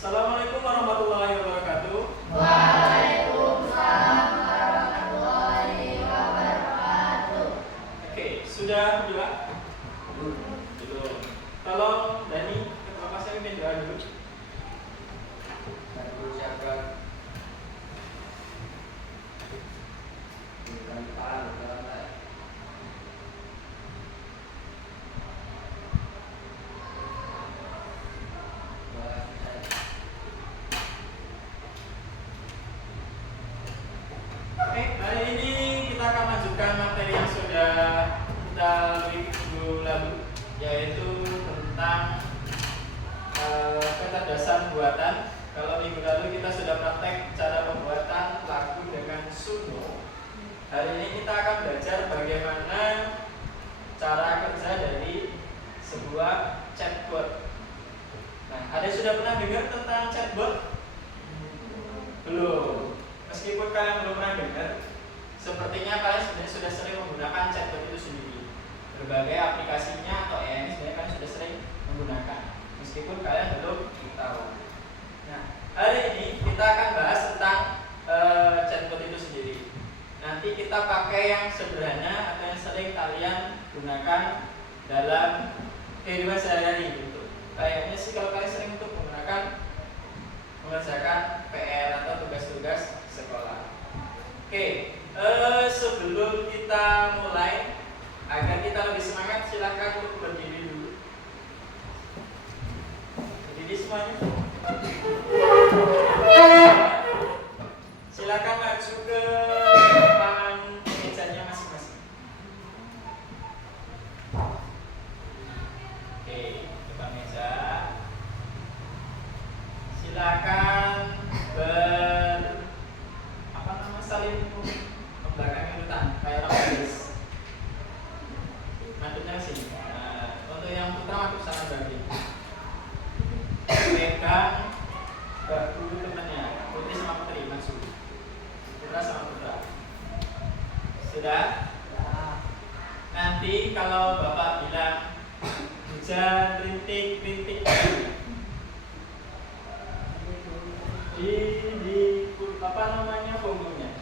Assalamualaikum warahmatullahi wabarakatuh. Waalaikumsalam warahmatullahi wabarakatuh. Oke, sudah berdua? Belum. Tolong Dani, ketua kelas saya minta doa dulu. Dan berusahakan bukan tahan dalam baik. Oke, hari ini kita akan lanjutkan materi yang sudah kita lalui minggu lalu, yaitu tentang kecerdasan buatan. Kalau minggu lalu kita sudah praktek cara pembuatan lagu dengan Suno. Hari ini kita akan belajar bagaimana cara kerja dari sebuah chatbot. Nah, ada yang sudah pernah dengar tentang chatbot? Belum. Meskipun kalian belum pernah dengar, sepertinya kalian sebenarnya sudah sering menggunakan chatbot itu sendiri. Berbagai aplikasinya atau AI ini sebenarnya kalian sudah sering menggunakan, meskipun kalian belum tahu. Nah, hari ini kita akan bahas tentang chatbot itu sendiri. Nanti kita pakai yang sederhana atau yang sering kalian gunakan dalam kehidupan sehari-hari gitu. Kayaknya sih kalau kalian sering untuk menggunakan mengerjakan PR atau tugas-tugas sekolah. Oke, sebelum kita mulai, agar kita lebih semangat, silahkan untuk berdiri dulu. Berdiri semuanya. Silakan maju ke depan mejanya masing-masing. Oke, depan meja. Silakan saling membelakangkan urutan kayak orang gadis. Madepnya ke sini. Nah, untuk yang putra madep sana bagi. Pegang bahu temannya. Putri sama putri maju. Putra sama putra. Sudah? Nanti kalau bapak bilang hujan rintik-rintik di apa namanya punggungnya,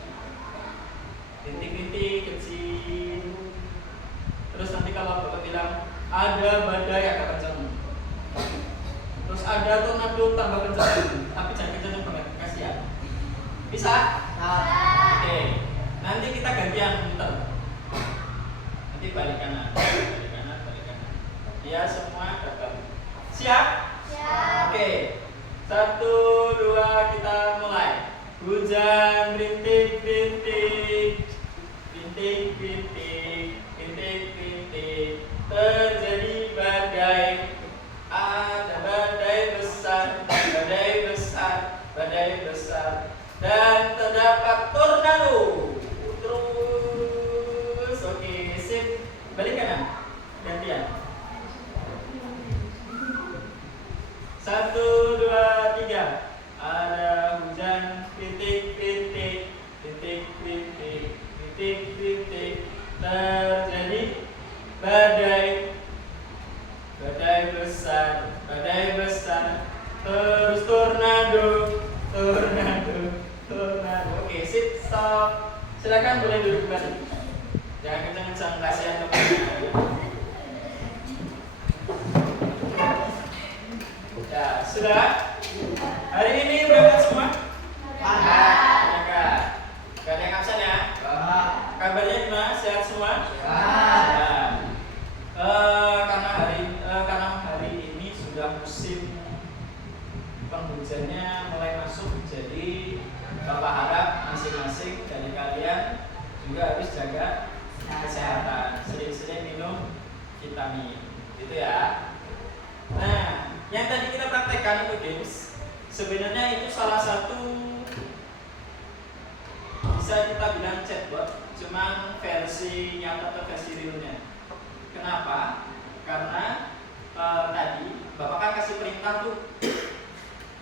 rintik-rintik kecil. Terus nanti kalau bapak bilang ada badai agak kencang, terus ada tornado tambah kencang, tapi jangan kencang banget, kasihan. Bisa? Oke. Nanti kita gantian muter. Nanti balik kanan, balik kanan, balik kanan. Biar semua dapat. Siap? Siap. Oke. 1, 2, kita mulai. Hujan rintik-rintik, rintik-rintik, rintik-rintik. Terjadi badai. Ada badai besar, badai besar, badai besar. Dan terdapat tornado. Terus, oke, sip. Balik kanan. Gantian. 1, 2, 3. Ada hujan rintik-rintik, rintik-rintik, rintik-rintik. Terjadi badai, badai besar, badai besar. Terus tornado, tornado, tornado. Oke, sip, stop. Silakan boleh duduk kembali. Jangan kencang-kencang, kasihan teman-teman. Ya, sudah? Hari ini berangkat semua? Berangkat. Gak ada yang absen ya? Kabarnya gimana? Sehat semua? Sehat. Karena hari ini sudah musim penghujannya mulai masuk, jadi Bapak harap masing-masing dari kalian juga harus jaga kesehatan. Sering-sering minum vitamin, gitu ya. Nah, yang tadi kita praktekkan itu games, sebenarnya itu salah satu bisa kita bilang chatbot, cuman versi nyata atau versi realnya. Kenapa? Karena tadi Bapak kan kasih perintah tuh.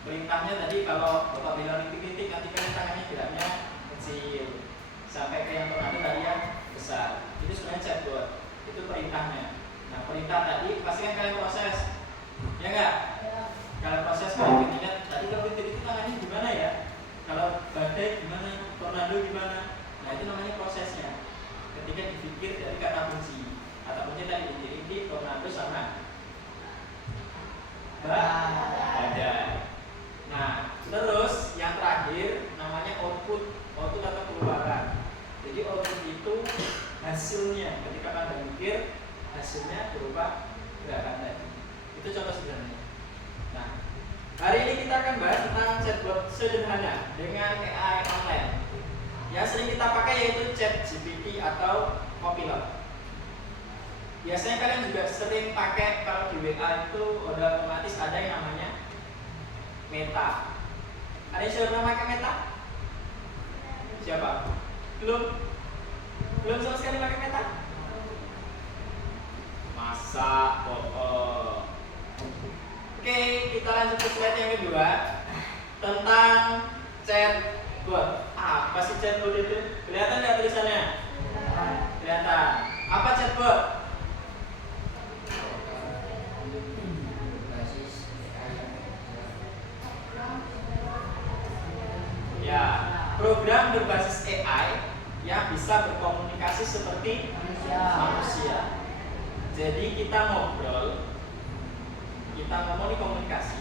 Perintahnya tadi kalau Bapak bilang titik-titik, nanti kan tangannya geraknya kecil sampai ke yang tornado tadi yang besar. Itu sebenarnya chatbot, itu perintahnya. Nah, perintah tadi pasti kan kalian proses. Ya enggak? Kalian proses, kalian ingat tadi badai gimana, tornado gimana. Nah itu namanya prosesnya. Ketika dipikir dari kata kunci tadi inti tornado sama badai. Nah terus yang terakhir namanya output atau keluaran. Jadi output itu hasilnya, ketika Anda mikir hasilnya berupa gerakan tadi. Itu contoh sederhananya. Nah, hari ini kita akan bahas tentang chatbot sederhana dengan AI online. Yang sering kita pakai yaitu ChatGPT atau Copilot. Biasanya kalian juga sering pakai kalau di WA itu udah otomatis ada yang namanya Meta. Ada yang sudah pernah pakai Meta? Siapa? Belum sama sekali pakai Meta? Masa? Oke, kita lanjut ke slide yang kedua tentang chatbot. Apa sih chatbot itu? Kelihatan nggak tulisannya? Kelihatan. Apa chatbot? Ya, program berbasis AI yang bisa berkomunikasi seperti manusia. Jadi kita ngomong komunikasi,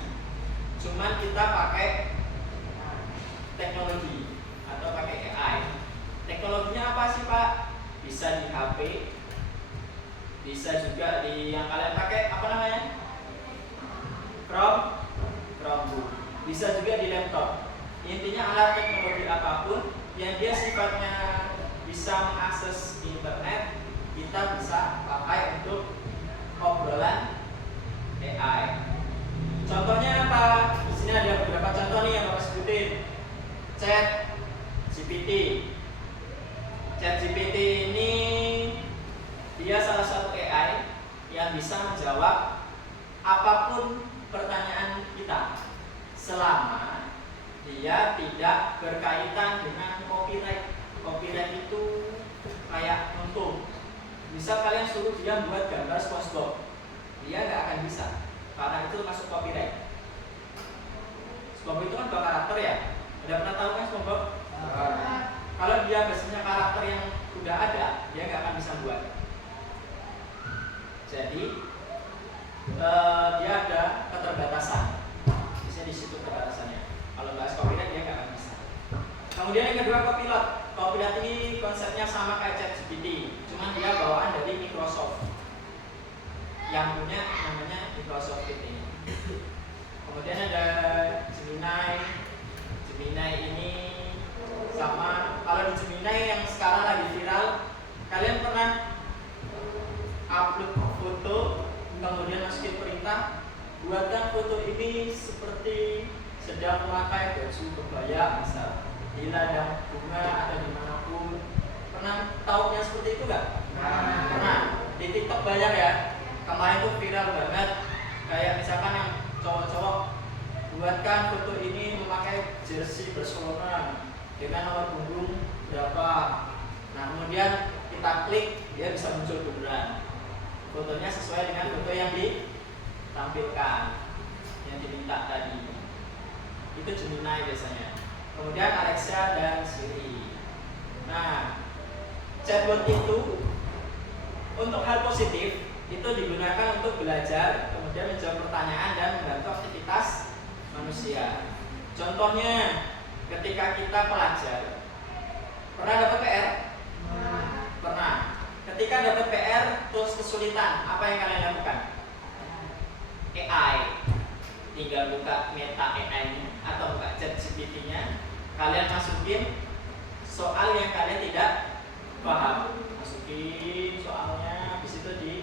cuman kita pakai teknologi atau pakai AI. Teknologinya apa sih Pak? Bisa di HP, bisa juga di yang kalian pakai apa namanya? Chromebook. Bisa juga di laptop. Intinya alat teknologi apapun yang dia sifatnya bisa mengakses internet, kita bisa pakai untuk obrolan AI. Contohnya apa? Di sini ada beberapa contoh nih yang Bapak sebutin. ChatGPT ini dia salah satu AI yang bisa menjawab apapun pertanyaan kita selama dia tidak berkaitan dengan copyright. Copyright itu kayak nuntung. Misal kalian suruh dia membuat gambar SpongeBob, dia nggak akan bisa karena itu masuk copyright. SpongeBob itu kan dua karakter ya. Udah pernah tahu kan SpongeBob? Kalau dia biasanya karakter yang udah ada, dia nggak akan bisa buat. Jadi dia ada keterbatasan. Biasanya di situ keterbatasannya. Kalau bahas copyright dia nggak akan bisa. Kemudian yang kedua Copilot. Copilot ini konsepnya sama kayak ChatGPT, cuman dia bawaan dari Microsoft. Yang punya namanya Microsoft ini. Kemudian ada Gemini ini sama. Kalau di Gemini yang sekarang lagi viral, kalian pernah upload foto kemudian masukin perintah buatkan foto ini seperti sedang memakai baju kebaya misal di ladang bunga atau dimanapun. Pernah tahu yang seperti itu nggak? Pernah. Di TikTok banyak ya. Kemarin tuh viral banget. Kayak misalkan yang cowok-cowok buatkan foto ini memakai jersey Barcelona dengan nomor punggung berapa. Nah kemudian kita klik, dia bisa muncul beneran. Fotonya sesuai dengan foto yang ditampilkan, yang diminta tadi. Itu Gemini biasanya. Kemudian Alexa dan Siri. Nah, chatbot itu untuk hal positif itu digunakan untuk belajar, kemudian menjawab pertanyaan dan membantu aktivitas manusia. Contohnya, ketika kita pelajar, pernah dapat PR? Pernah. Ketika dapat PR terus kesulitan, apa yang kalian lakukan? AI. Tinggal buka Meta AI-nya atau buka ChatGPT-nya, kalian masukin soal yang kalian tidak paham. Masukin soalnya, habis itu di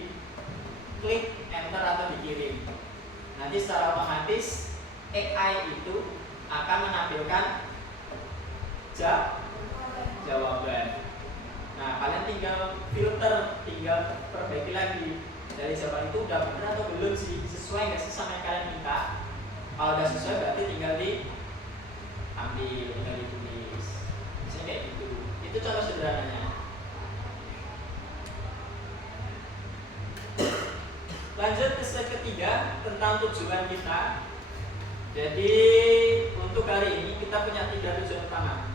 klik enter atau dikirim. Nanti secara otomatis AI itu akan menampilkan jawaban. Nah, kalian tinggal filter, tinggal perbaiki lagi. Dari jawaban itu udah benar atau belum sih, sesuai nggak sih sama yang kalian minta. Kalau udah sesuai berarti tinggal diambil, tinggal ditulis. Misalnya kayak gitu. Itu contoh sederhananya. Lanjut ke slide ketiga tentang tujuan kita. Jadi untuk hari ini kita punya 3 tujuan utama.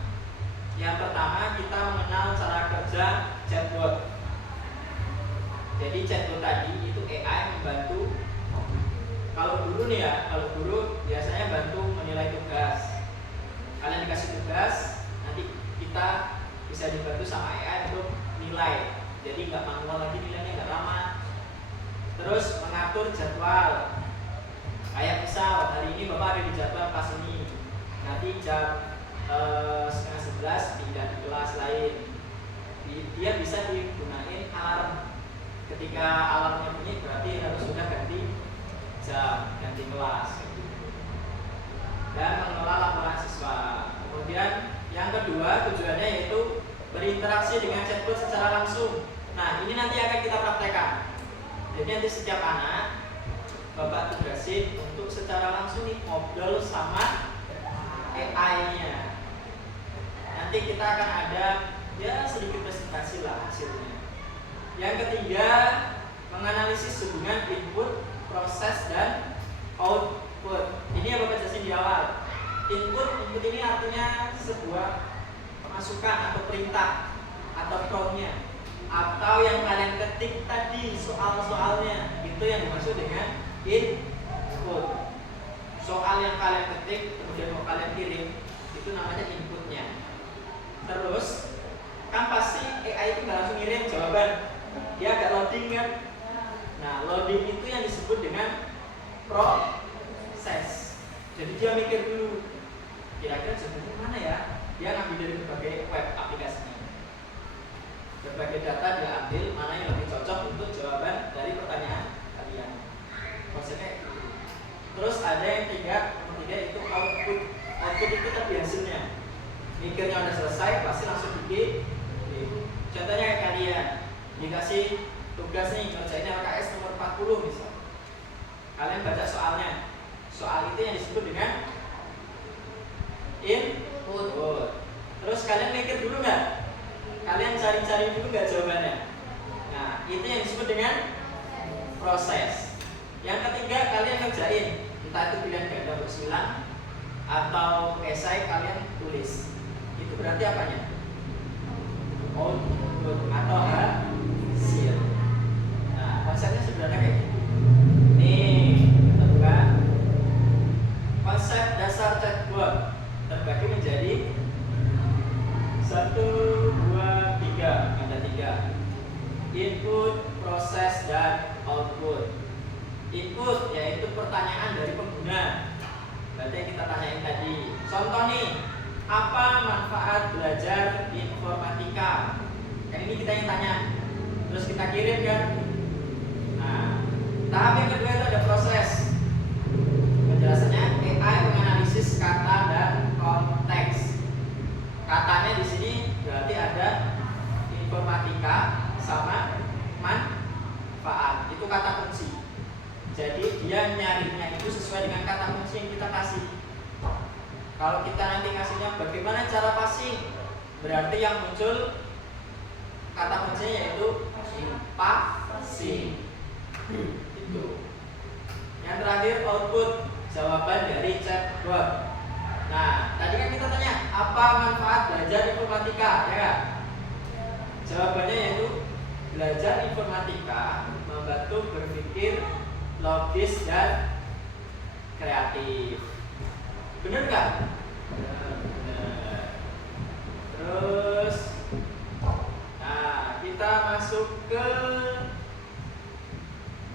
Yang pertama kita mengenal cara kerja chatbot. Jadi chatbot tadi itu AI membantu. Kalau guru nih ya, kalau guru biasanya bantu menilai tugas. Kalian dikasih tugas, nanti kita bisa dibantu sama AI untuk nilai. Jadi nggak manual lagi nilainya, nggak lama. Terus mengatur jadwal. Kayak misal hari ini Bapak ada di jadwal kelas ini, nanti jam 10:30 pindah di kelas lain. Dia bisa digunain alarm. Ketika alarmnya bunyi berarti harus sudah ganti jam, ganti kelas. Dan mengelola laporan siswa. Kemudian yang kedua tujuannya yaitu berinteraksi dengan chatbot secara langsung. Nah ini nanti akan kita praktekkan. Jadi nanti setiap anak Bapak tugasin untuk secara langsung nih ngobrol sama AI-nya. Nanti kita akan ada ya sedikit presentasi lah hasilnya. Yang ketiga, menganalisis hubungan input, proses, dan output. Ini yang Bapak jelasin di awal. Input ini artinya sebuah masukan atau perintah atau prompt-nya, atau yang kalian ketik tadi soal-soalnya, itu yang dimaksud dengan input. Soal yang kalian ketik kemudian mau kalian kirim itu namanya inputnya. Terus kan pasti AI itu nggak langsung ngirim jawaban, dia agak loading kan. Nah loading itu yang disebut dengan proses. Jadi dia mikir dulu kira-kira jawabannya mana ya. Dia ngambil dari berbagai web aplikasinya, berbagai data dia ambil mana yang lebih cocok untuk jawaban dari pertanyaan kalian. Konsepnya gitu. Terus ada yang nomor tiga itu output. Output itu tadi hasilnya. Mikirnya udah selesai, pasti langsung bikin. Contohnya kayak kalian dikasih tugas nih ngerjain LKS nomor 40 misal. Kalian baca soalnya. Soal itu yang disebut dengan input. Terus kalian mikir dulu nggak? Kalian cari-cari dulu nggak jawabannya? Nah, itu yang disebut dengan proses. Yang ketiga, kalian ngerjain, entah itu pilihan ganda bersilang atau esai kalian tulis. Itu berarti apanya? Output atau hasil. Nah, konsepnya sebenarnya kayak gitu. Nih, kita buka. Konsep dasar chatbot terbagi menjadi 1, 2, 3. Ada 3. Input, proses, dan output. Input yaitu pertanyaan dari pengguna. Berarti yang kita tanyain tadi. Contoh nih, apa manfaat belajar informatika? Kan ini kita yang tanya. Terus kita kirim kan. Nah, tahap yang kedua itu ada proses. Penjelasannya AI menganalisis kata dan konteks. Katanya di sini berarti ada informatika sama manfaat. Itu kata kunci. Jadi dia nyarinya itu sesuai dengan kata kunci yang kita kasih. Kalau kita nanti kasihnya bagaimana cara passing, berarti yang muncul kata kuncinya yaitu passing. Itu. Yang terakhir output, jawaban dari chatbot. Nah, tadi kan kita tanya apa manfaat belajar informatika, ya kan? Jawabannya yaitu belajar informatika membantu berpikir logis dan kreatif. Bener nggak? Bener. Terus, nah kita masuk ke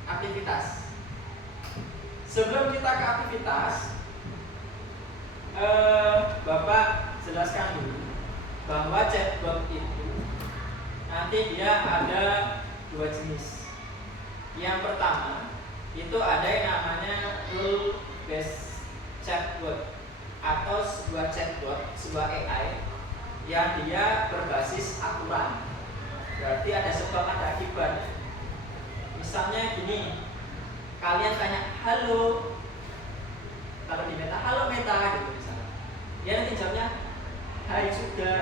aktivitas. Sebelum kita ke aktivitas, Bapak jelaskan dulu bahwa chatbot itu nanti dia ada 2 jenis. Yang pertama itu ada yang namanya rule based chatbot atau sebuah chatbot, sebuah AI yang dia berbasis aturan. Berarti ada sebab ada akibat. Misalnya gini, kalian tanya halo, kalau di Meta halo Meta gitu misalnya, dia nanti jawabnya hai juga.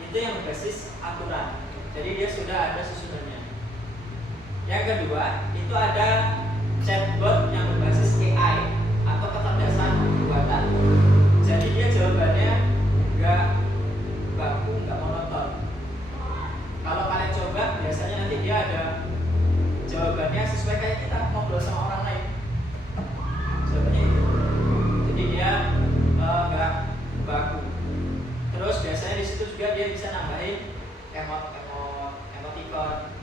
Itu yang berbasis aturan. Jadi dia sudah ada susunannya. Yang kedua itu ada chatbot yang berbasis AI atau kecerdasan ngobrol sama orang lain. Jawabannya itu. Jadi dia nggak baku. Terus biasanya di situ juga dia bisa nambahin emoticon.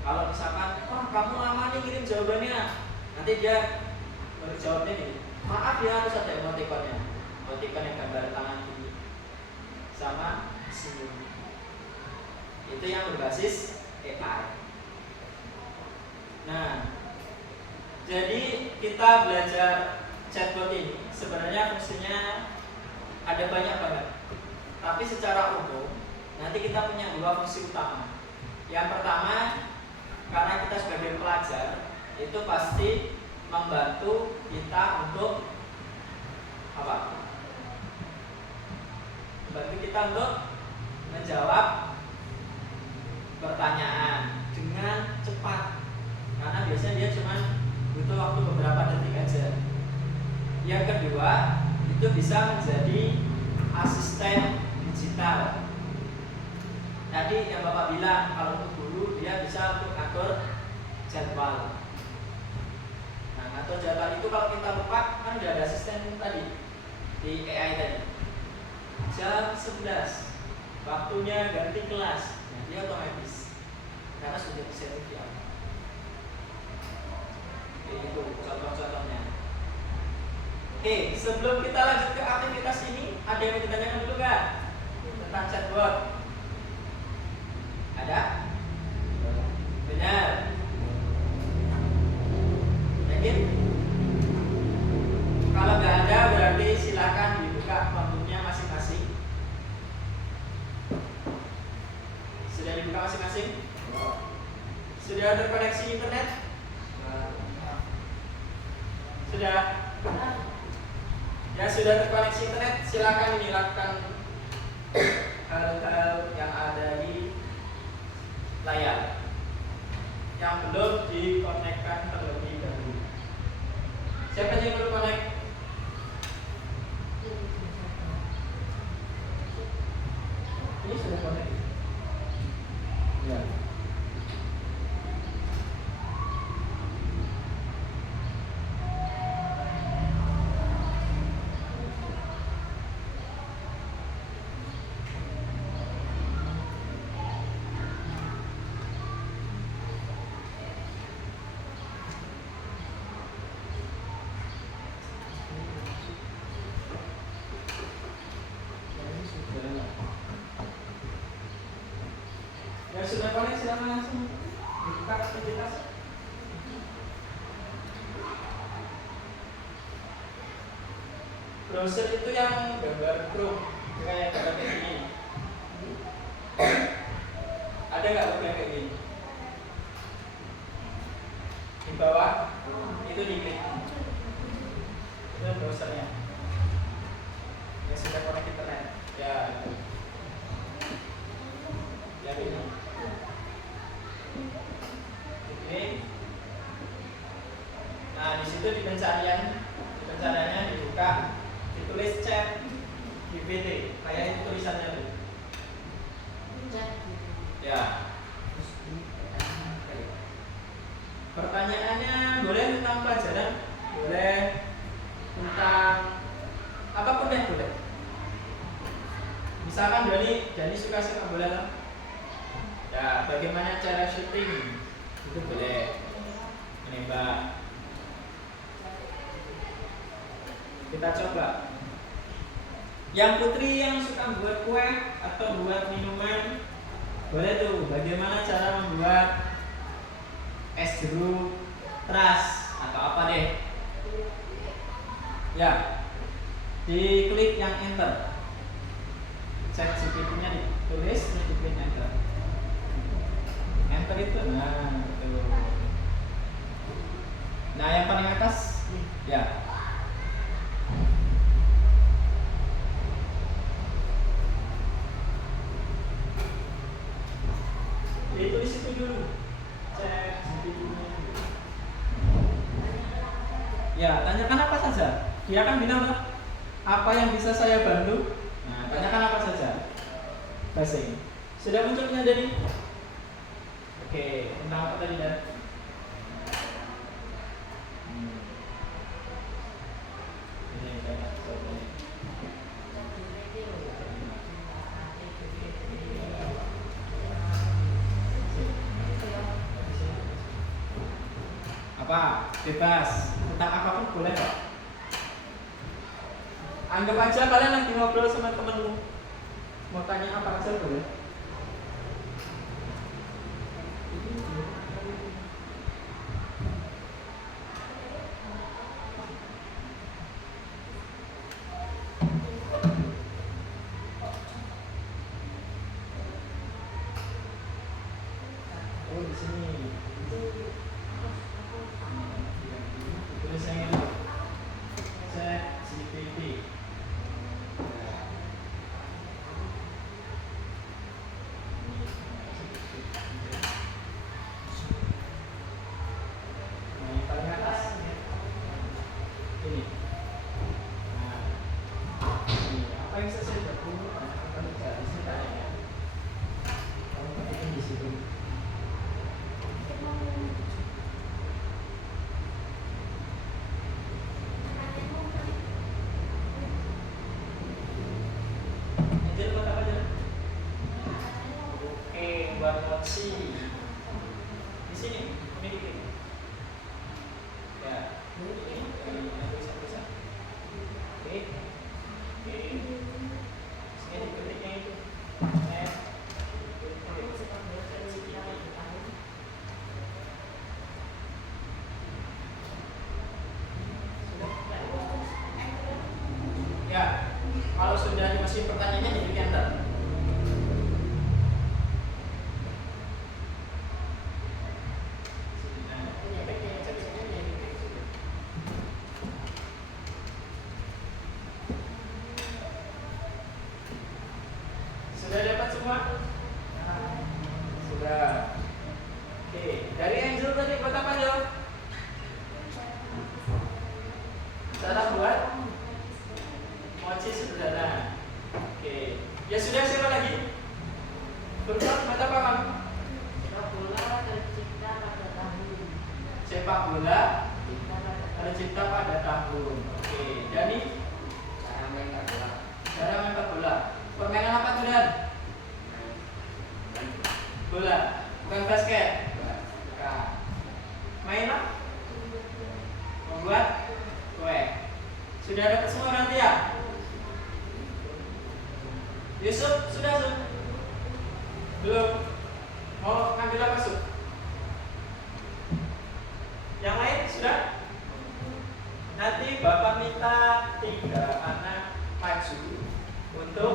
Kalau misalkan, wah kamu lama nih kirim jawabannya, nanti dia jawabnya gini, maaf ya harus ada emoticonnya. Emoticon yang gambar tangan gini sama senyum. Itu yang berbasis AI. Nah, jadi kita belajar chatbot ini sebenarnya fungsinya ada banyak banget. Tapi secara umum nanti kita punya dua fungsi utama. Yang pertama, karena kita sebagai pelajar itu pasti membantu kita untuk apa? Membantu kita untuk menjawab pertanyaan dengan cepat. Karena biasanya dia cuma butuh waktu beberapa detik aja. Yang kedua, itu bisa menjadi asisten digital. Tadi yang Bapak bilang kalau untuk guru dia bisa untuk ngatur jadwal. Nah, ngatur jadwal itu kalau kita lupa kan udah ada asisten tadi di AI tadi. Jam 11 waktunya ganti kelas. Nah, dia otomatis karena sudah disetting di awal. Itu contoh-contohnya. Oke, sebelum kita lanjut ke aktivitas ini, ada yang mau ditanyakan dulu nggak tentang chatbot? Ada? Benar. Yakin? Kalau nggak ada berarti silakan dibuka notebooknya masing-masing. Sudah dibuka masing-masing? Sudah terkoneksi internet? Sudah? Ya sudah terkoneksi internet, silakan ini lakukan hal-hal yang ada di layar yang belum dikonekkan terlebih dahulu. Siapa yang belum konek? Ini sudah konek? Ya. Yang sudah konek silakan langsung dibuka aktivitas. Browser itu yang gambar Chrome kayak gambar kayak gini. Ada nggak logo yang kayak gini? Di bawah itu diklik. Itu browsernya yang sudah konek internet. Ya, itu. Ya ini. Oke. Nah, di situ di pencariannya dibuka, ditulis chat GPT, kayak itu tulisannya tuh. Ya. Pertanyaannya boleh tentang pelajaran, boleh tentang apapun deh boleh. Misalkan Dani suka bola lah. Ya, bagaimana cara syuting? Itu boleh menembak. Kita coba. Yang Putri yang suka buat kue atau buat minuman, boleh tuh. Bagaimana cara membuat es jeruk teras atau apa deh? Ya, diklik yang enter. Chat GPT-nya ditulis, terus diklik enter. Enter itu, nah itu. Nah yang paling atas, ya. Ditulis itu dulu. Chat GPT-nya. Ya, tanyakan apa saja. Dia akan bilang apa yang bisa saya bantu. Nah, tanyakan apa saja. Passing. Sudah munculnya jadi. Oke, tentang apa tadi Dan? apa? Bebas. Tentang apapun boleh kok. Anggap aja kalian lagi ngobrol sama temenmu. Mau tanya apa aja boleh. Oh, di sini. Tulisannya cek CPT. Nah, yang paling atas ini. Nah, ini apa yang saya sudah punya? Apa yang saya bisa tanya? Kamu ketikkan di situ. Angel buat apa aja? Oke, buat mochi. Di sini, ini dikit. Ya, ini bisa. Oke, oke. Sini diketiknya itu. Ya, kalau sudah dimasukin pertanyaannya jadi enter. Sudah dapat semua? Sudah. Oke, dari Angel tadi buat apa jawab? Cara buat mochi sederhana. Oke, ya sudah siapa lagi? Berbuat buat apa kamu? Sepak bola tercipta pada tahun. Oke, jadi Cara main bola. cara main bola. Permainan apa tuh Dan? Bola, bukan basket. Bukan. Main apa? Membuat kue. Sudah dapat semua nanti ya? Yusuf, sudah Suf? Belum? Mau ngambil apa Suf? Yang lain sudah? Nanti Bapak minta 3 anak maju untuk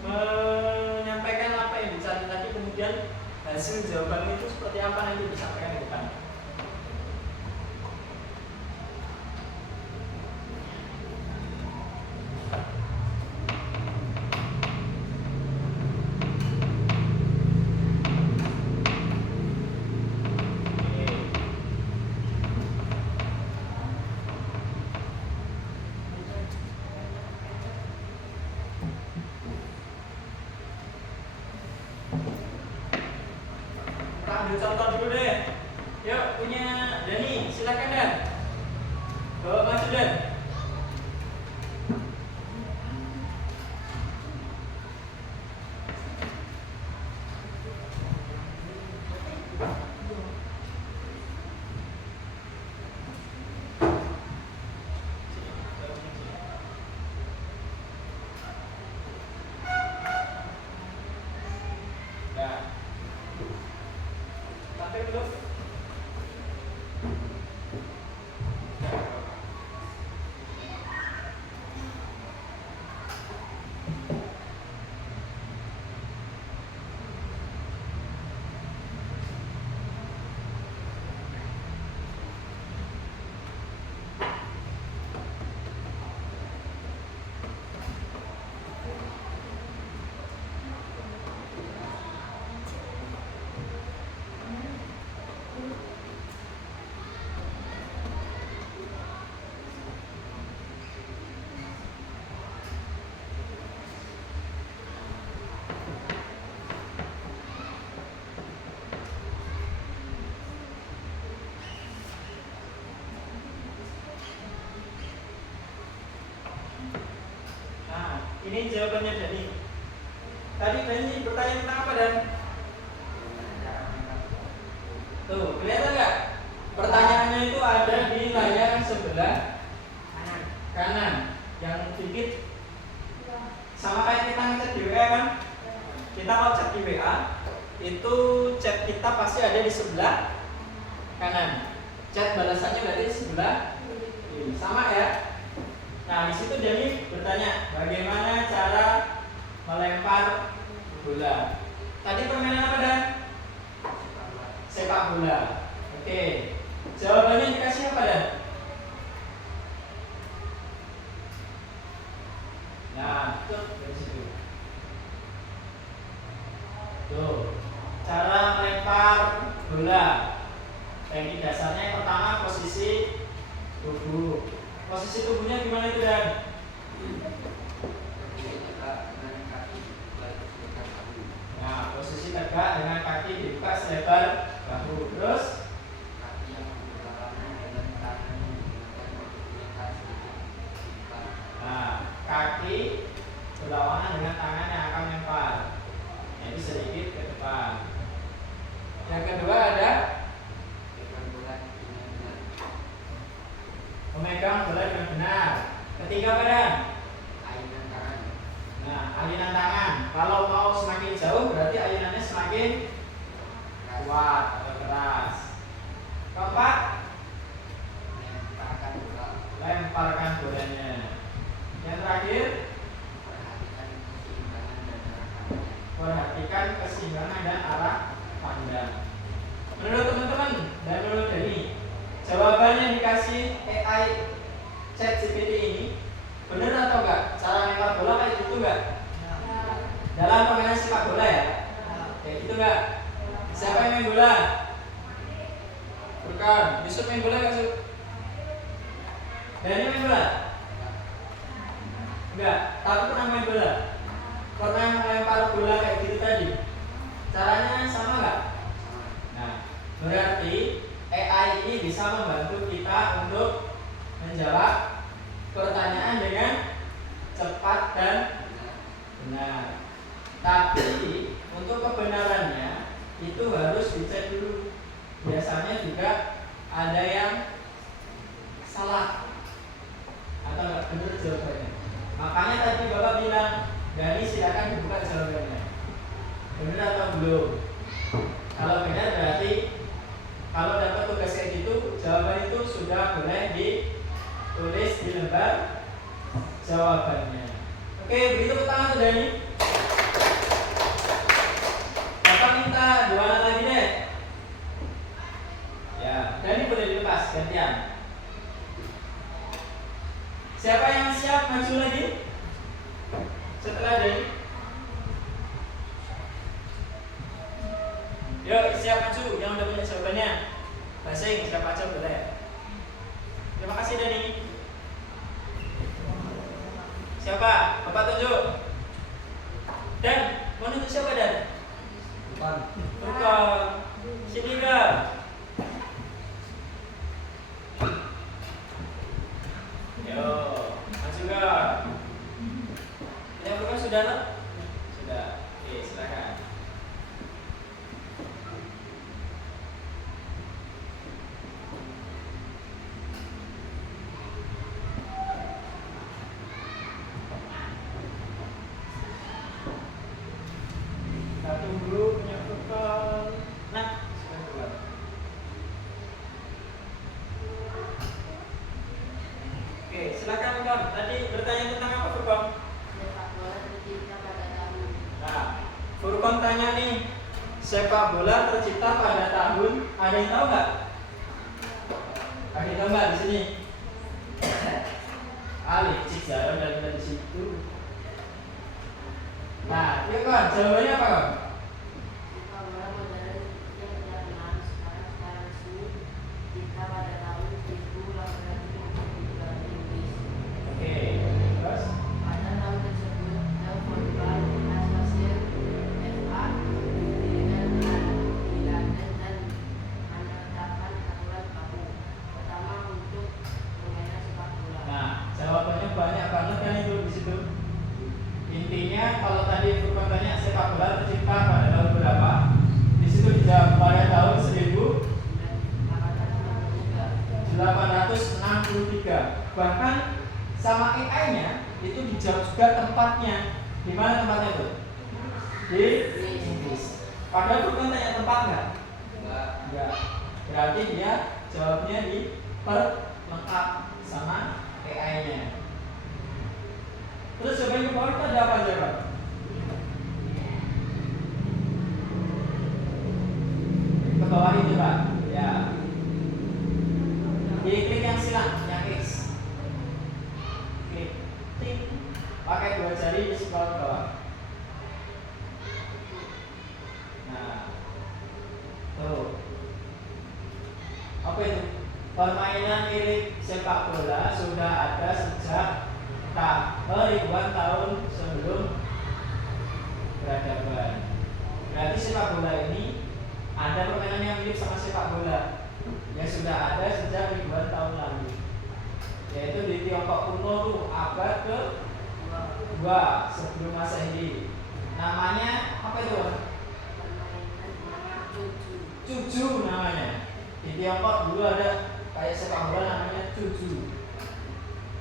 menyampaikan apa yang dicari tadi, kemudian hasil jawaban itu seperti apa nanti disampaikan ke depan. Kita ambil contoh dulu deh. Yuk, punya Dani, silakan Dan. Bawa maju Dan. Nah, sampai belum? Nah, ini jawabannya Dani. Tadi Dani bertanya tentang apa Dan? Tuh, kelihatan nggak? Pertanyaan Chat balasannya berarti sebelah kiri. Sama ya. Nah, di situ Dani bertanya, bagaimana cara melempar bola? Tadi permainan apa, Dan? Sepak bola. Oke. Jawabannya dikasih apa, Dan? Nah, tuh dari situ. Tuh, cara melempar bola. Teknik dasarnya yang pertama posisi tubuh. Posisi tubuhnya gimana itu, Dan? Nah, posisi tegak dengan kaki dibuka selebar bahu. Terus kaki berlawanan dengan tangan yang akan lempar. Jadi sedikit ke depan. Yang kedua ada memegang bola dengan benar. Ketiga apa, Dan? Nah, ayunan tangan. Kalau mau semakin jauh berarti ayunannya semakin kuat atau keras. Keempat, lemparkan bolanya. Yang terakhir, perhatikan keseimbangan dan arah pandang. Menurut teman-teman dan menurut Dani, jawabannya dikasih AI ChatGPT ini benar atau enggak? Cara lempar bola kayak gitu enggak? Dalam permainan sepak bola ya? Kayak gitu enggak? Siapa yang main bola? Bukan. Yusuf main bola enggak, Yusuf? Dani main bola? Enggak. Tapi pernah main bola? Pernah melempar bola kayak gitu tadi? Caranya sama enggak? Nah, berarti AI ini bisa membantu kita untuk menjawab pertanyaan dengan cepat dan benar. Tapi untuk kebenarannya itu harus dicek dulu. Biasanya juga ada yang salah atau nggak benar jawabannya. Makanya tadi Bapak bilang, Dani silakan dibuka jawabannya. Benar atau belum? Kalau benar berarti kalau dapat tugas kayak gitu, jawaban itu sudah boleh ditulis di lembar jawabannya. Oke, beri tepuk tangan tuh Dani. Bapak minta 2 anak lagi deh. Ya, Dani boleh dilepas gantian. Siapa yang siap maju lagi? Setelah Dani. Yuk, siap maju yang udah punya jawabannya. Basing, siapa aja boleh. Terima kasih Dani. Siapa? Bapak tunjuk. Dan, mau nunjuk siapa Dan? Bukan. Sini enggak? Yo, maju enggak? Yang bukan sudah no? Sudah. Oke, silakan. Kita tunggu punya Furqan. Nah, sudah keluar. Oke, silakan Furqan. Tadi bertanya tentang apa Furqan? Sepak bola tercipta pada tahun. Nah, Furqan tanya nih, sepak bola tercipta pada tahun, ada yang tahu nggak? Ada yang tahu nggak di sini? Ali, cik jarang dari situ. Nah, yuk Kon, jawabannya apa Kon? Sepak bola modern yang tidak kenal secara resmi tercipta pada tahun 1850 di Inggris. Oke, terus? Pada tahun tersebut, The Football Association (FA) didirikan di London dan menetapkan aturan baku pertama untuk permainan sepak bola. Nah, jawabannya banyak banget kan itu di situ. Intinya kalau tadi Furqan tanya sepak bola tercipta pada tahun berapa? Di situ dijawab pada tahun 1863. Bahkan sama AI-nya itu dijawab juga tempatnya. Di mana tempatnya itu? Di Inggris. Padahal Furqan tanya tempat nggak? Enggak. Berarti dia Jawabnya di perlengkap sama AI-nya. Terus coba ke bawah itu ada apa aja, Pak? Ke bawah itu, Pak. Ya. Diklik yang silang, yang X. Klik. Ting. Pakai 2 jari di scroll ke bawah. Nah. Tuh. Apa itu? Permainan mirip sepak bola sudah ada sejak ribuan tahun sebelum peradaban. Berarti sepak bola ini ada permainan yang mirip sama sepak bola yang sudah ada sejak ribuan tahun lalu, yaitu di Tiongkok kuno tuh abad ke-2 sebelum Masehi. Namanya apa itu? Cuju namanya. Di Tiongkok dulu ada kayak sepak bola namanya cuju.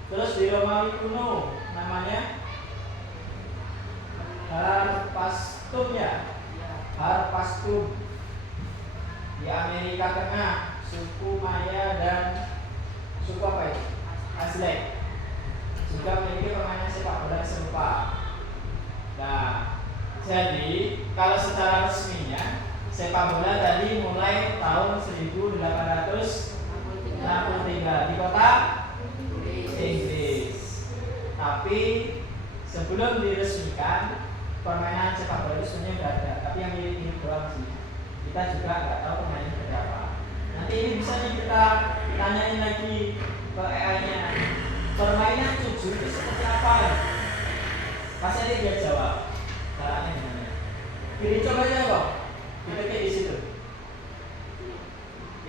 Terus di Romawi kuno namanya harpastum ya, harpastum. Di Amerika Tengah suku Maya dan suku apa itu? Aztec juga memiliki permainan sepak bola yang serupa. Nah, jadi kalau secara resminya sepak bola tadi mulai tahun 1863 di kota Inggris. Tapi sebelum diresmikan permainan sepak bola itu sebenarnya sudah ada, tapi yang mirip-mirip doang sih. Kita juga nggak tahu permainannya seperti apa. Nanti ini bisa nih kita tanyain lagi ke AI-nya. Permainan cuju itu seperti apa ya? Pasti nanti dia jawab. Caranya gimana? Jadi coba aja kok. Kita klik di situ.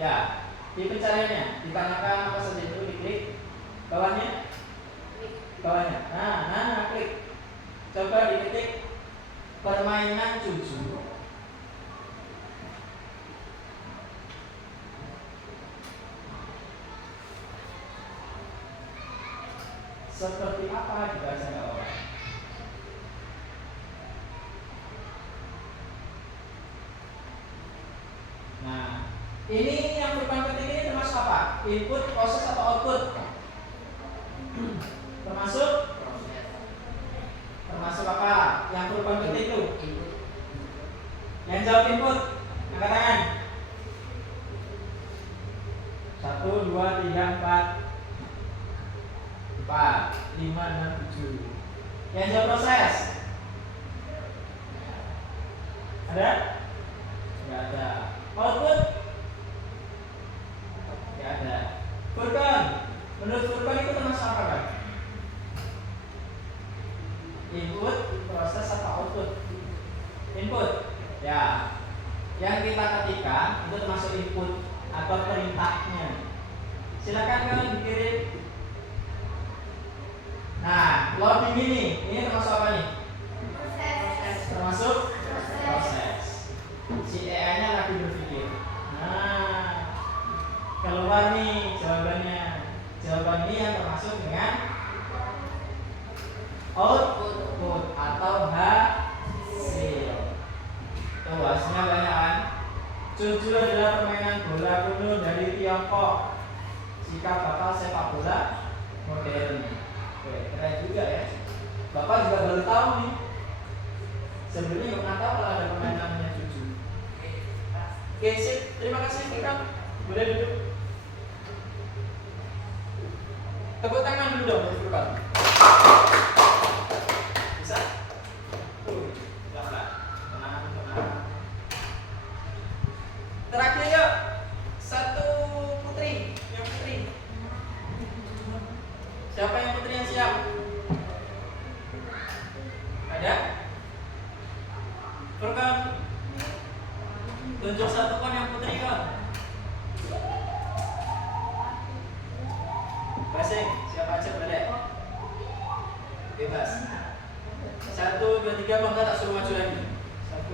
Ya, di pencariannya ditanyakan apa saja itu, diklik. Bawahnya, nah, klik. Coba diketik permainan cuju. Seperti apa dibaca nggak apa? Nah, ini yang perubahan penting ini termasuk apa? Input, proses atau output? Termasuk apa? Yang perubahan penting itu? Yang jawab input, angkat tangan. 1, 2, 3, 4, 5, 6, 7. Yang jawab proses? Ada? Nggak ada. Output? Nggak ada. Furqan, menurut Furqan itu termasuk apa, Pak? Input, proses atau output? Input. Ya. Yang kita ketikkan itu termasuk input atau perintahnya. Silakan kalian dikirim. Nah, loading ini termasuk apa nih? Termasuk proses. Si AI-nya lagi berpikir. Nah, keluar nih jawabannya. Jawaban ini yang termasuk dengan output atau hasil. Tuh, hasilnya banyak kan? Cuju adalah permainan bola kuno dari Tiongkok. Jika bakal sepak bola modern. Oke, keren juga ya. Bapak juga baru tahu nih. Sebelumnya nggak pernah tahu kalau ada permainan namanya cuju. Oke, sip. Terima kasih, Furqan. Boleh duduk. Tepuk tangan dulu dong buat Furqan. Bisa? Pelan-pelan. Tenang. Terakhir yuk. Satu putri. Yang putri. Siapa yang putri yang siap? Ada? Furqan. Tunjuk satu kon yang putri kon. Basing, siapa aja boleh. Bebas. 1, 2, 3, bangga tak suruh maju lagi. 1,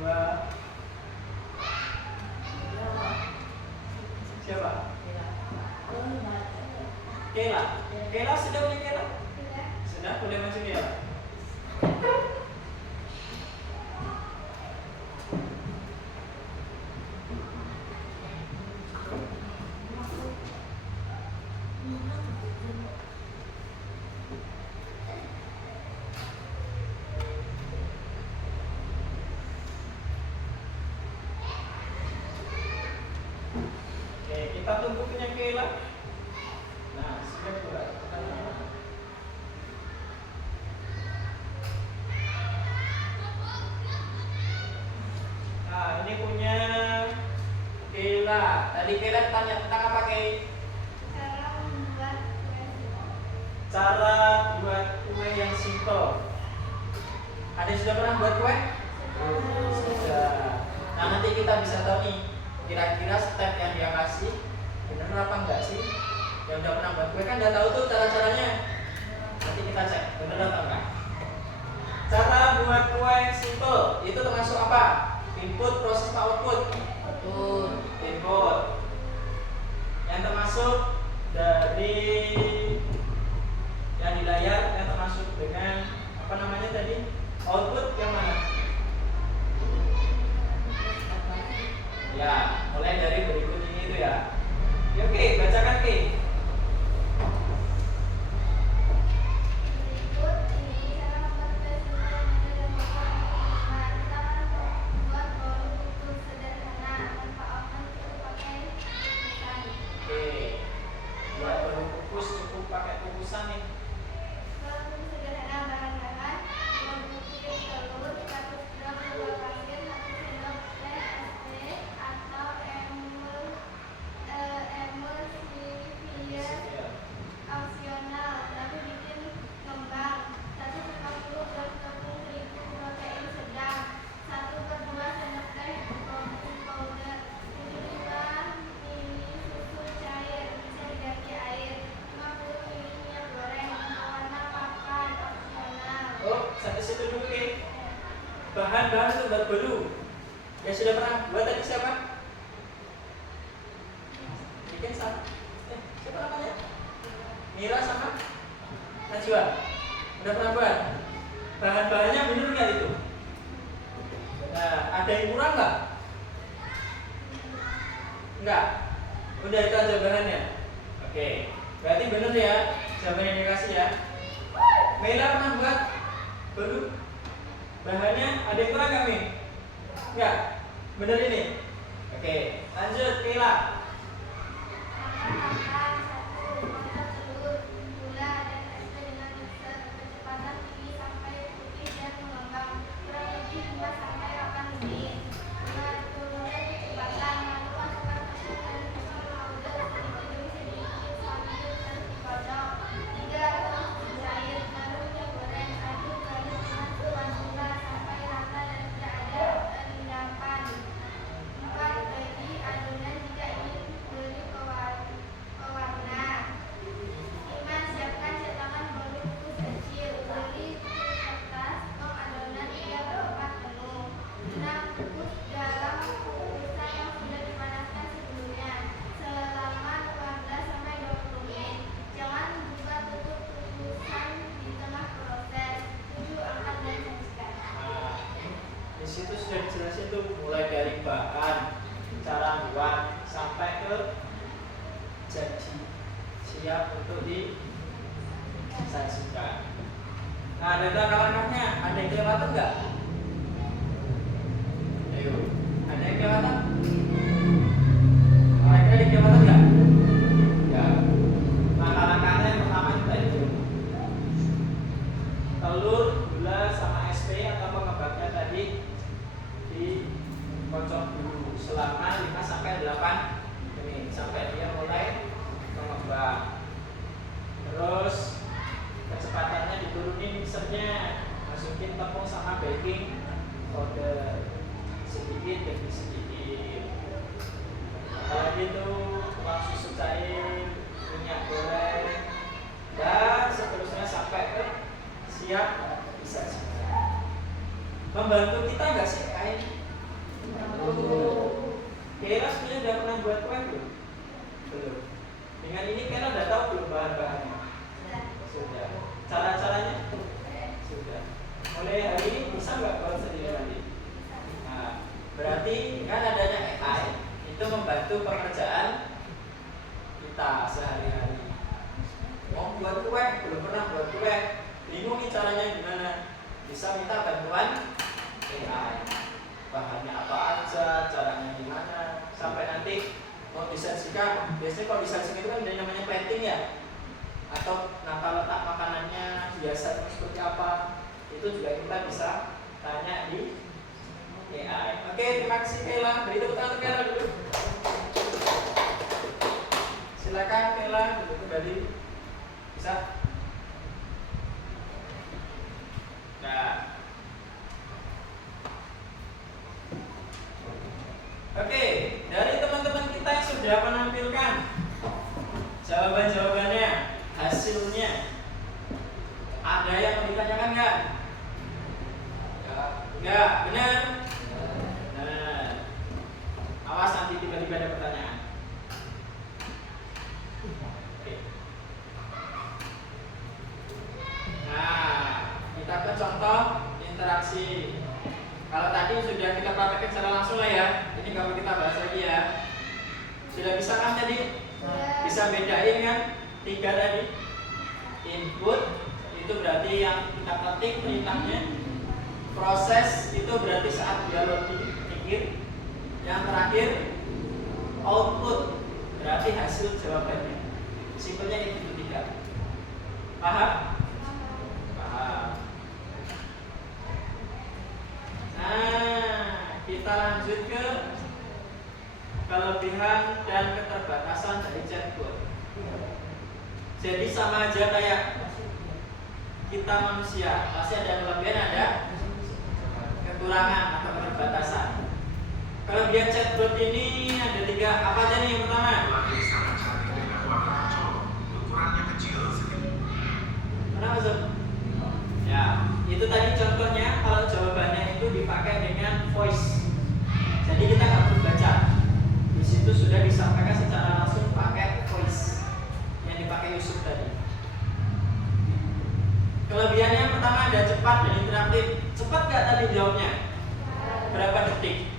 2. Siapa? Kela sudah boleh Kela? Sudah boleh maju Kela. kita tunggu punya Kela. Nah, sudah buat. Nah, ini punya Kela. Tadi Kela tanya tentang apa, Kei? Cara buat kue yang simple. Ada yang sudah pernah buat kue? Sudah. Nah, nanti kita bisa tahu nih kira-kira step yang dia kasih benar apa enggak sih? Yang udah pernah buat kue kan udah tahu tuh cara-caranya. Nanti kita cek benar atau enggak. Cara buat kue simple itu termasuk apa? Input, proses, output. Input. Yang termasuk dari yang di layar yang termasuk dengan apa namanya tadi? Output yang mana? Ya, mulai dari berikut ini itu ya. Ya, oke, bacakan Ki. Berikut ini cara membuat kue simple yang mudah dan gampang. Kita akan membuat bolu kukus sederhana tanpa oven, cukup pakai kukusan. Oke. Buat bolu kukus cukup pakai kukusan nih. Bolu kukus sederhana bahan-bahan: 2 butir telur, 100 gram gula pasir, 1 sendok teh SP atau emulsifier opsional, tapi bikin ngembang. 150 gram tepung terigu protein sedang, 1/2 sendok teh baking powder, 75 ml susu cair, bisa diganti air, 50 ml minyak goreng, pewarna papan opsional. Oh, sampai situ dulu Ki. Bahan-bahan untuk buat bolu. Yang sudah pernah buat tadi siapa? Bikin sama. Siapa namanya? Mira sama Najwa. Udah pernah buat? Bahan-bahannya bener nggak itu? Nah, ada yang kurang nggak? Enggak. Udah itu aja bahannya. Oke. Berarti bener ya jawaban yang dikasih ya. Mela pernah buat bolu? Bahannya ada yang kurang nggak, Mi? Enggak. Bener ini. Oke. Lanjut, Mela. Tambahkan 1 mangkok telur, gula, dan SP dengan mixer. Kecepatan tinggi sampai putih dan mengembang, kurang lebih 5 sampai 8 menit. Turunkan kecepatan, lalu masukkan tepung dan baking powder sedikit demi sedikit sambil terus digodok. 3 tuang susu cair, lalu minyak goreng, aduk dengan spatula sampai rata dan tidak ada endapan. 4 bagi adonan jika ingin beri pewarna. 5 siapkan cetakan bolu kukus kecil, beri serta stok adonan 3/4 penuh. 6 kukus dalam kukusan yang sudah dipanaskan sebelumnya selama 15-20 menit. Jangan buka tutup kukusan di tengah proses. 7 angkat dan sajikan. Nah, di situ sudah dijelasin tuh mulai dari bahan, cara buat sampai ke jadi siap untuk disajikan. Nah, ada langkah-langkahnya. Ada yang kelewatan nggak? Ayo, ada yang kelewatan? Kira-kira ada yang kelewatan nggak? Ya. Langkah-langkahnya yang pertama itu tadi telur, gula, sama SP atau pengembangnya tadi dikocok dulu selama 5-8 menit sampai dia mulai mengembang. Terus kecepatannya diturunin mixernya, masukin tepung sama baking powder sedikit demi sedikit. Apalagi itu tuang susu cair, minyak goreng, dan seterusnya sampai ke siap disajikan. Membantu kita nggak sih kain? Kira sebenarnya udah pernah buat kue belum? Belum. Dengan ini Kira udah tahu belum bahan-bahannya? Sudah. Cara-caranya? Sudah. Mulai hari ini bisa nggak buat sendiri nanti? Nah, berarti kan adanya AI itu membantu pekerjaan kita sehari-hari. Mau buat kue, belum pernah buat kue, bingung nih caranya gimana? Bisa minta bantuan AI. Bahannya apa aja, caranya gimana, sampai nanti mau disajikan, biasanya kalau disajikan itu kan dari namanya plating ya, atau nata letak makanannya biasa seperti apa, itu juga kita bisa tanya di AI. Oke, terima kasih Kela. Beri tepuk tangan Kela dulu. Silakan Kela, duduk kembali. Bisa? Nah. Oke, dari teman-teman kita yang sudah menampilkan jawaban-jawabannya, hasilnya, ada yang mau ditanyakan nggak? Nggak, benar? Nah, awas nanti tiba-tiba ada pertanyaan. Oke. Nah, kita ke contoh interaksi. Kalau tadi sudah kita praktekkan secara langsung lah ya. Ini kalau kita bahas lagi ya. Sudah bisa kan tadi? Bisa bedain kan? 3 tadi. Input itu berarti yang kita ketik perintahnya. Proses itu berarti saat dia berpikir. Yang terakhir output berarti hasil jawabannya. Simpelnya itu 3. Paham? Paham. Nah, kita lanjut ke kelebihan dan keterbatasan dari chatbot. Jadi sama aja kayak kita manusia, pasti ada kelebihan, ada kekurangan atau keterbatasan. Kelebihan chatbot ini ada 3. Apa aja nih yang pertama? Ukurannya kecil sekali. Kenapa Sob? Ya, itu tadi contohnya kalau jawabannya itu dipakai dengan voice. Jadi kita nggak perlu baca. Di situ sudah disampaikan secara langsung pakai voice yang dipakai Yusuf tadi. Kelebihannya yang pertama ada cepat dan interaktif. Cepat nggak tadi jawabnya? Berapa detik?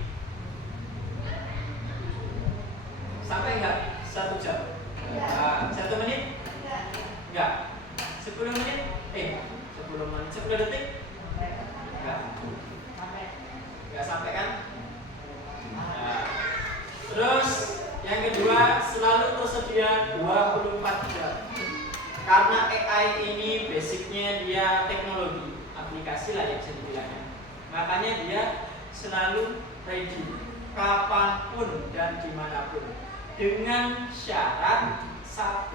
Sampai nggak 1 jam? Nah, 1 menit? Nggak. 10 menit? 10 menit, 10 detik? Nggak sampai kan? Nah, terus yang kedua selalu tersedia 24 jam. Karena AI ini basicnya dia teknologi, aplikasi lah yang bisa dibilangnya. Makanya dia selalu ready kapanpun dan dimanapun. Dengan syarat 1,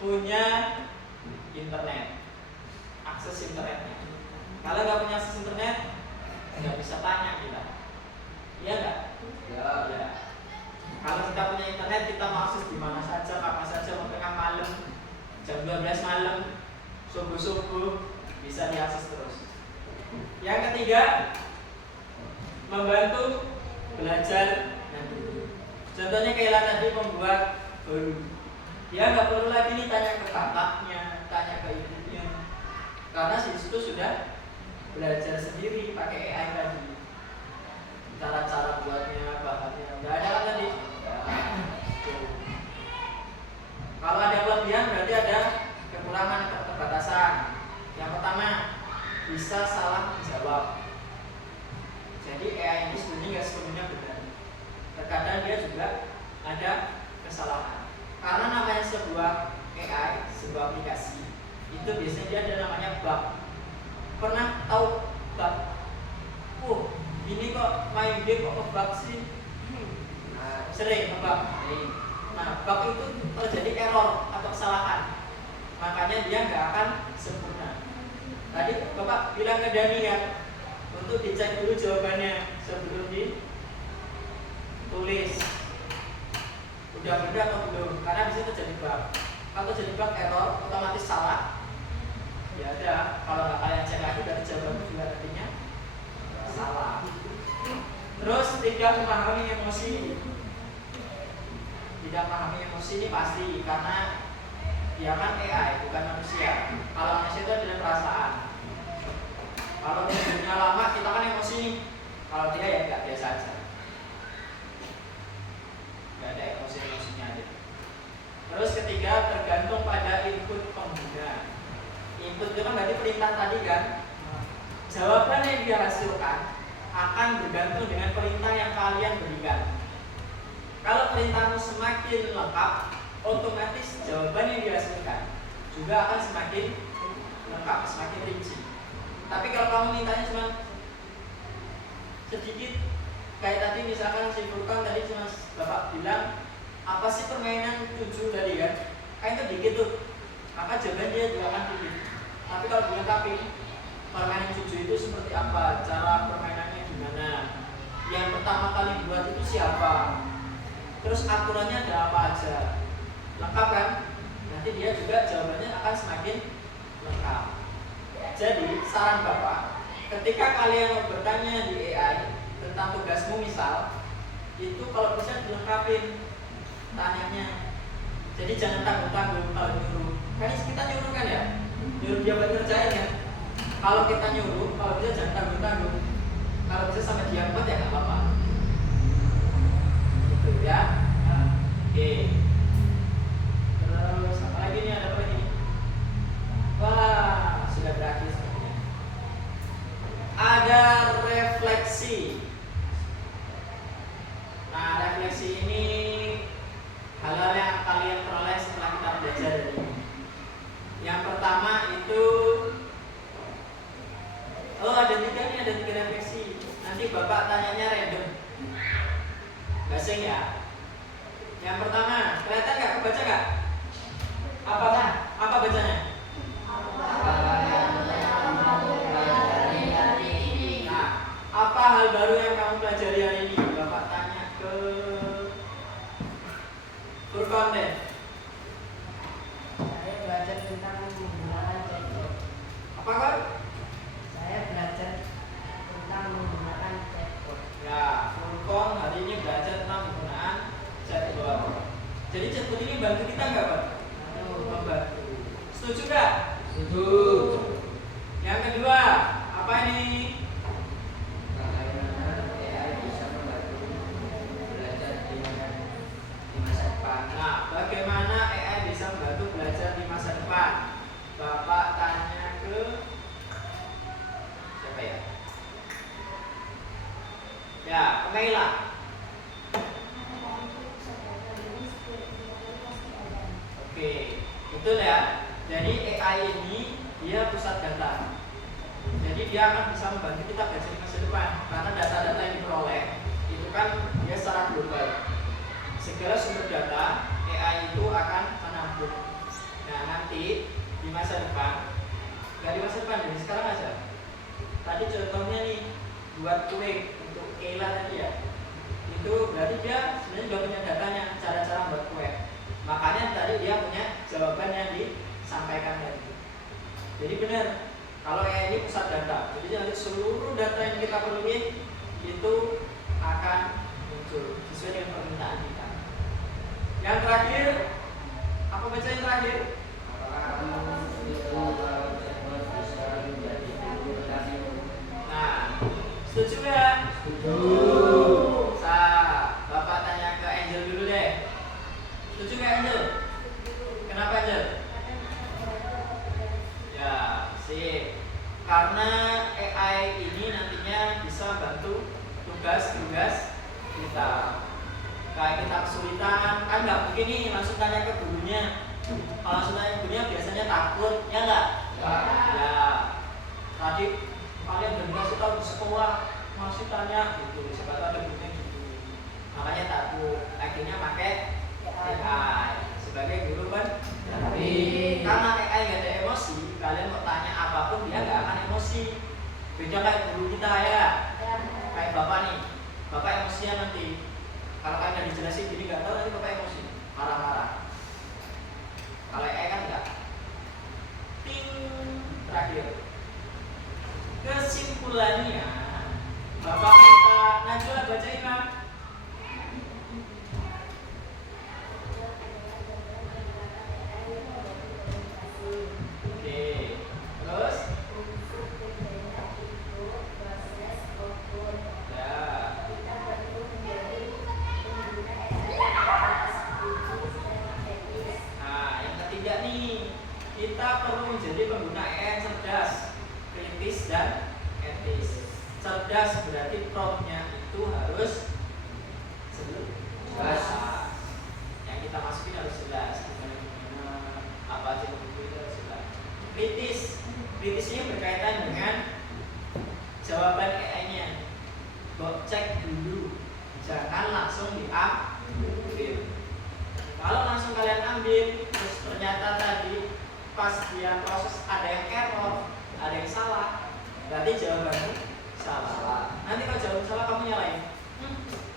punya internet, akses internetnya. Kalau nggak punya akses internet, nggak bisa tanya kita. Iya nggak? Ya. Kalau kita punya internet, kita mau akses di mana saja, kapan saja, mau tengah malam, jam 12 malam, subuh-subuh, bisa diakses terus. Yang ketiga, membantu belajar. Contohnya kayak tadi membuat baru. Dia nggak perlu lagi nih tanya ke kakaknya, tanya ke ibunya, karena di situ sudah belajar sendiri pakai AI tadi. Cara-cara buatnya, bahannya, nggak ada kan tadi? Kalau ada kelebihan berarti ada kekurangan atau keterbatasan. Yang pertama, bisa salah menjawab. Jadi AI ini sebenarnya nggak sepenuhnya benar. Terkadang dia juga ada kesalahan. Karena namanya sebuah AI, sebuah aplikasi, itu biasanya dia ada namanya bug. Pernah tahu bug? Ini kok main game kok ngebug sih? Sering ngebug. Nah, bug itu terjadi error atau kesalahan. Makanya dia nggak akan sempurna. Tadi Bapak bilang ke Dani ya, untuk dicek dulu jawabannya sebelum ditulis. Udah benar atau belum? Karena bisa terjadi bug. Kalau terjadi bug error, otomatis salah. Ya ada. Kalau nggak kalian cek lagi dari jawabannya juga artinya salah. Terus tidak memahami emosi. Tidak memahami emosi ini pasti karena dia kan AI bukan manusia. Kalau manusia itu adalah perasaan. Kalau hidupnya lama kita kan emosi. Kalau dia ya nggak, biasa aja. Nggak ada emosi-emosinya aja. Terus ketiga, tergantung pada input pengguna. Input itu kan berarti perintah tadi kan. Jawaban yang dia hasilkan akan bergantung dengan perintah yang kalian berikan. Kalau perintahmu semakin lengkap, otomatis jawaban yang dihasilkan juga akan semakin lengkap, semakin rinci. Tapi kalau kamu mintanya cuma sedikit, kayak tadi misalkan si Furqan tadi cuma bapak bilang apa sih permainan 7 tadi kan, kayak itu dikit tuh, maka jawaban dia juga akan dikit. Tapi kalau dilengkapi permainan 7 itu seperti apa, cara permainannya gimana, yang pertama kali buat itu siapa, terus aturannya ada apa aja, lengkap kan? Nanti dia juga jawabannya akan semakin lengkap. Jadi saran bapak, ketika kalian mau bertanya di AI tentang tugasmu misal, itu kalau bisa dilengkapin tanyanya. Jadi jangan tanggung-tanggung kalau nyuruh. Kan kita nyuruh kan ya, nyuruh dia buat ngerjain kan. Kalau kita nyuruh, kalau bisa jangan tanggung-tanggung. Kalau bisa sampai dia buat ya nggak apa-apa. Gitu ya. Nah, oke. Terus apa lagi nih, ada apa lagi nih? Wah, sudah berakhir sepertinya. Ada refleksi. Nah, refleksi ini hal-hal yang kalian peroleh setelah kita belajar dari ini. Yang pertama itu, oh ada 3 nih, ada 3 refleksi. Nanti bapak tanyanya random, basing ya. Yang pertama, kelihatan nggak? Kebaca nggak? Apa bacanya? Nah, apa hal baru yang kamu pelajari hari ini? Bapak tanya ke Furqan deh. Saya belajar tentang menggunakan chatbot. Apa kan? Saya belajar tentang menggunakan chatbot. Ya, Furqan hari ini belajar tentang penggunaan chatbot. Jadi chatbot ini bantu kita nggak, Pak? Membantu. Setuju nggak? Setuju. Yang kedua, apa ini? Bagaimana AI bisa membantu belajar di masa depan? Nah, bagaimana AI bisa membantu belajar di masa depan? Bapak tanya ke siapa ya? Ya, ke Naila. Oke, betul ya. Jadi AI ini dia pusat data. Jadi dia akan bisa membantu kita belajar di masa depan. Karena data-data yang diperoleh itu kan dia secara global. Segala sumber data AI itu akan menampung. Nah nanti di masa depan, nggak di masa depan, dari sekarang aja. Tadi contohnya nih, buat kue untuk Keila tadi ya. Itu berarti dia sebenarnya juga punya datanya, cara-cara buat kue. Makanya tadi dia punya jawaban yang disampaikan tadi. Jadi benar, kalau AI ini pusat data, jadi nanti seluruh data yang kita perluin itu akan muncul sesuai dengan permintaan kita. Yang terakhir, apa baca yang terakhir? Apakah itu kalau chatbot bisa menjadi guru tadi? Nah, setuju nggak? Setuju. Bapak tanya ke Angel dulu deh. Setuju nggak Angel? Kenapa Angel? Ya, sip. Karena AI ini nantinya bisa bantu tugas-tugas kita. Kayak kita kesulitan, kan nggak mungkin nih langsung tanya ke gurunya. Kalau langsung tanya ke gurunya biasanya takut, ya nggak? Ya. Tadi kalian belum kasih tahu di sekolah, masih tanya gitu. Siapa tahu ada gurunya gitu. Makanya takut. Akhirnya pakai AI sebagai guru kan. Tapi karena AI nggak ada emosi, kalian mau tanya apapun dia nggak akan emosi. Beda kayak guru kita ya. Kayak bapak nih, bapak emosinya nanti. Kalau kalian nggak dijelasin jadi nggak tahu, nanti bapak emosi, marah-marah. Kalau AI kan nggak. Ting, terakhir. Kesimpulannya, bapak minta Najwa bacain Pak. Oke, terus? Nah, yang ketiga nih, kita perlu menjadi pengguna AI yang cerdas, kritis dan etis. Cerdas berarti promptnya itu harus Jelas. masukin harus jelas gimana apa aja yang butuh itu harus jelas. Kritisnya berkaitan dengan jawaban AI-nya. Cek dulu, jangan langsung diambil. Kalau langsung kalian ambil, terus ternyata tadi pas dia proses ada yang error, ada yang salah, berarti jawabannya salah. Nanti kalau jawaban salah kamu nyalain.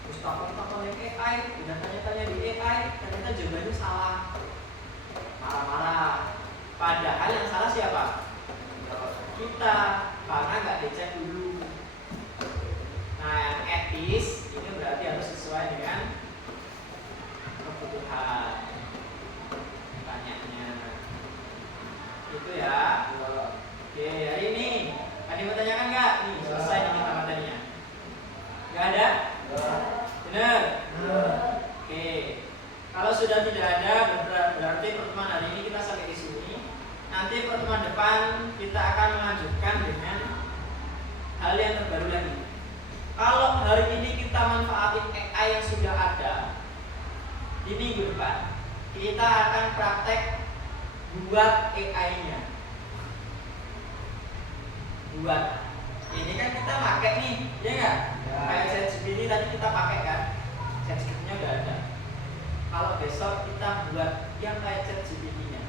Terus takut-takut AI, udah tanya-tanya di AI, ternyata jawabannya salah. Marah-marah. Padahal yang salah siapa? Kita, karena nggak dicek dulu. Nah, yang etis ini berarti harus sesuai dengan kebutuhan tanyanya. Itu ya. Oke, hari ini ada yang mau tanyakan nggak? Nih, selesai nih matematikanya. Nggak ada? Bener? Oke. Kalau sudah tidak ada, berarti pertemuan hari ini kita sampai di sini. Nanti pertemuan depan kita akan melanjutkan dengan hal yang terbaru lagi. Kalau hari ini kita manfaatin AI yang sudah ada, di minggu depan kita akan praktek buat AI-nya. Buat. Ini kan kita pakai nih, ya nggak? Kayak ChatGPT tadi kita pakai kan? ChatGPT-nya udah ada. Kalau besok kita buat yang kayak ChatGPT-nya,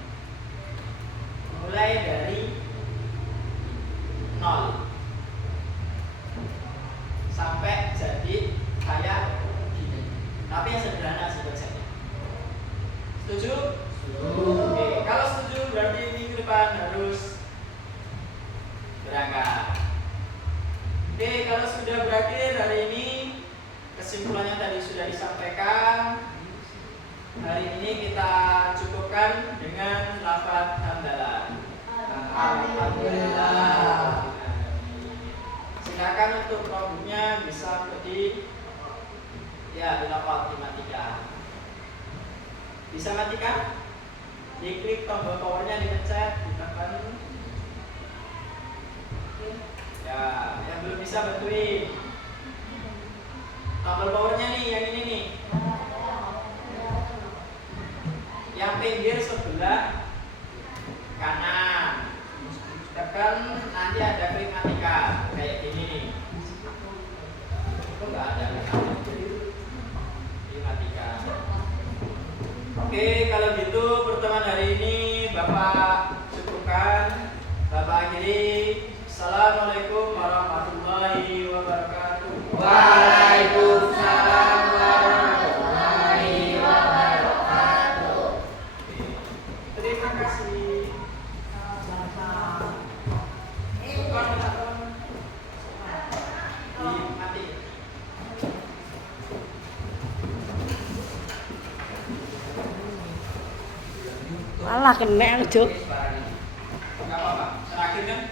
mulai dari 0 sampai jadi kayak gini. Tapi yang sederhana sih konsepnya. Setuju? Oke, kalau setuju berarti minggu depan harus berangkat. Oke, kalau sudah berakhir hari ini, kesimpulannya tadi sudah disampaikan. Hari ini kita cukupkan dengan lafaz hamdalah. Alhamdulillah. Silakan untuk problemnya bisa di bila matikan. Bisa matikan? Diklik tombol powernya, dipencet, ditekan. Ya, yang belum bisa bantuin. Tombol powernya nih, yang ini nih. Yang pinggir sebelah kanan. Tekan, nanti ada klik matikan kayak gini nih. Kok nggak ada dimatikan. Oke, kalau gitu pertemuan hari ini Bapak cukupkan. Bapak akhiri. Assalamualaikum warahmatullahi wabarakatuh. Waalaikumsalam warahmatullahi wabarakatuh. Terima kasih. Alah kena, Juk. Enggak apa-apa. Terakhir kan